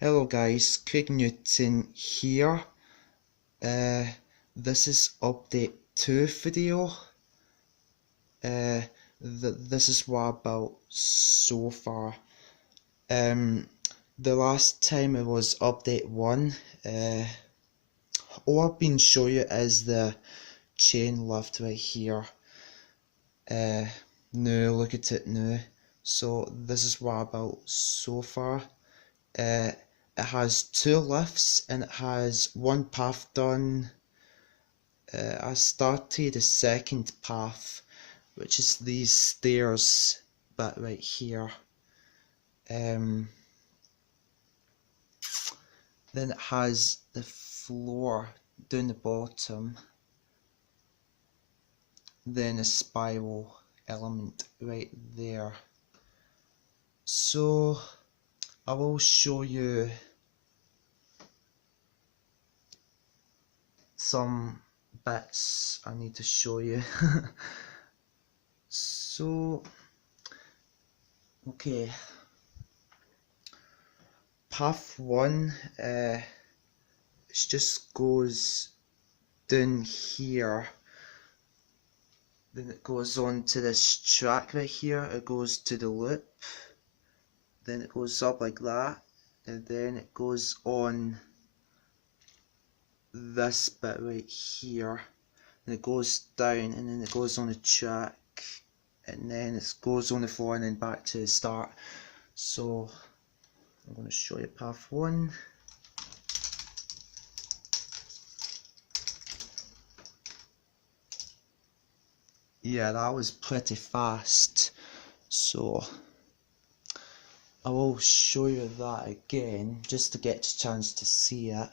Hello guys, Craig Newton here. This is update 2 video. This is what about so far. The last time it was update 1. All I've been showing you is the chain lift right here. Now look at it now. So this is what about so far. It has 2 lifts and it has 1 path done. I started the second path, which is these stairs bit right here. Then it has the floor down the bottom, then a spiral element right there. So I will show you some bits I need to show you. So, okay, path 1, it just goes down here, then it goes on to this track right here, it goes to the loop, then it goes up like that, and then it goes on this bit right here, and it goes down, and then it goes on the track, and then it goes on the floor and then back to the start. So I'm going to show you path 1. Yeah, that was pretty fast, so I will show you that again just to get a chance to see it.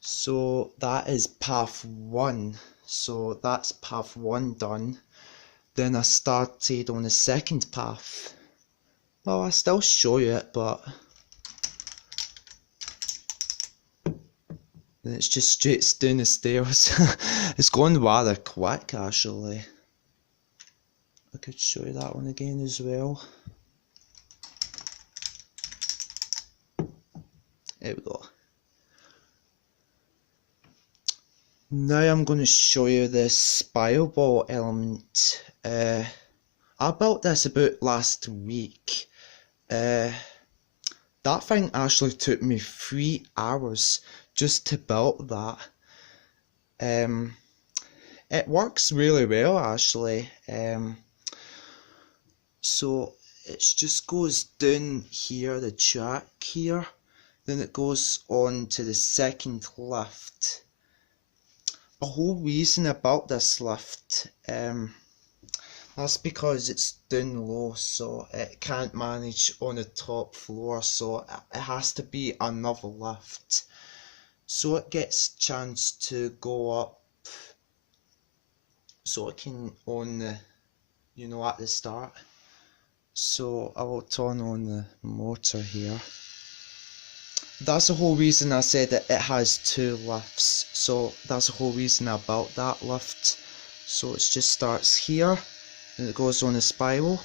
So that is path 1, so that's path 1 done. Then I started on the second path. Well, I still show you it, but then it's just straight down the stairs. It's going rather quick actually. I could show you that one again as well. There we go. Now I'm going to show you this spiral ball element. I built this about last week. That thing actually took me 3 hours just to build that. It works really well actually. So it just goes down here, the track here, then it goes on to the second lift. The whole reason about this lift, that's because it's down low, so it can't manage on the top floor, so it has to be another lift, so it gets a chance to go up, so it can on the, you know, at the start. So I will turn on the motor here. That's the whole reason I said that it has 2 lifts, so that's the whole reason I built that lift. So it just starts here, and it goes on a spiral.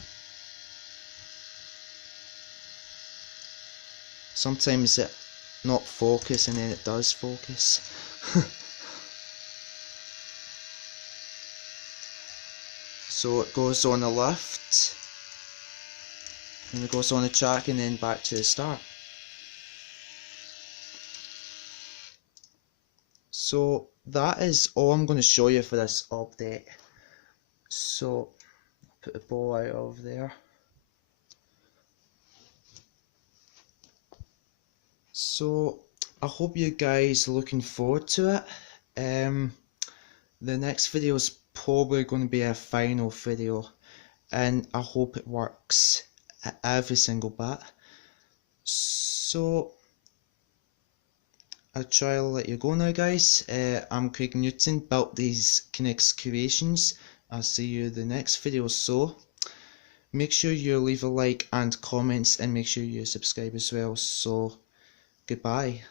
Sometimes it not focus, and then it does focus. So it goes on a lift, and it goes on a track, and then back to the start. So that is all I'm going to show you for this update. So put the ball out of there. So I hope you guys are looking forward to it. The next video is probably going to be a final video, and I hope it works every single bit. So I'll try to let you go now guys. I'm Craig Newton, built these Knex creations. I'll see you in the next video, so make sure you leave a like and comments, and make sure you subscribe as well. So goodbye.